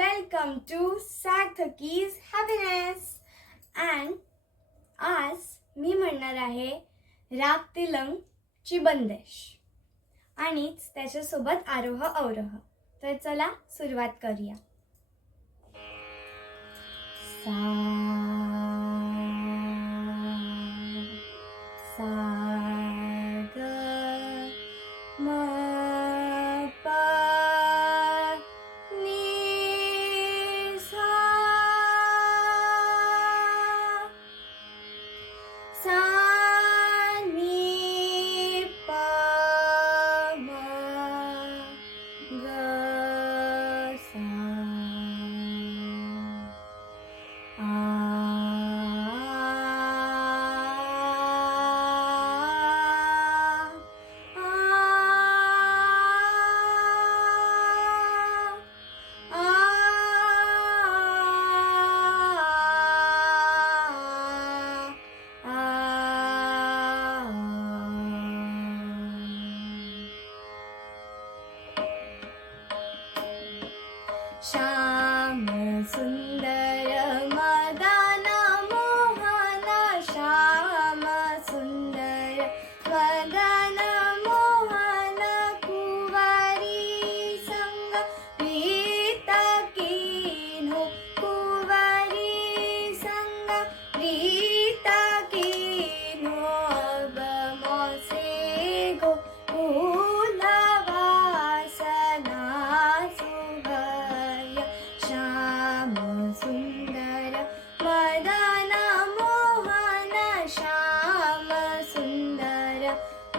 Welcome to Sarthaki's happiness. And आज मी म्हणणार आहे राग तिलंग ची बंदिश आणिच त्याच्यासोबत आरोह अवरोह. तर चला सुरुवात करूया. सा सा ग म प नी सा सा नी प म ग सा श्याम सुंदर मदन मोहन, श्याम सुंदर मदन मोहन, कुंवारी संग प्रीत कीन्हो, कुंवारी संग प्रीत कीन्हो, अब मोसे गो वासना श्याम सुंदर मदन मोहन, श्याम सुंदर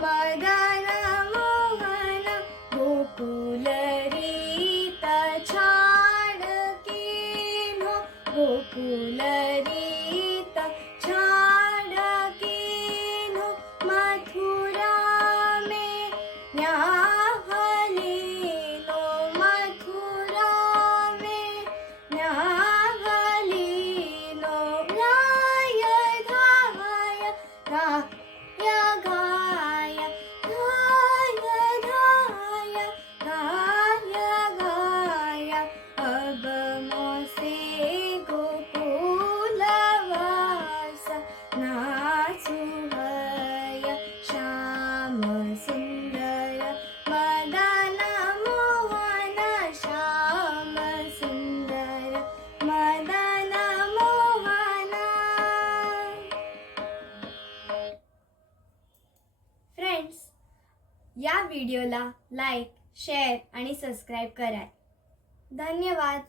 मदन मोहन, गोकुल रीत छाड़ कीन्हो, गोकुल रीत छाड़ कीन्हो, मथुरा में न्याहलीनो, मथुरा में न्याहलीनो, गाय धाय गाय गाय गाय धाय गाय गाय, अब मोसे गोकुल वासना सुहय, श्याम सुंदर मदन मोहन, श्याम सुंदर मदन मोहन. फ्रेंड्स, या व्हिडिओला लाईक, शेअर आणि सबस्क्राईब करा. धन्यवाद.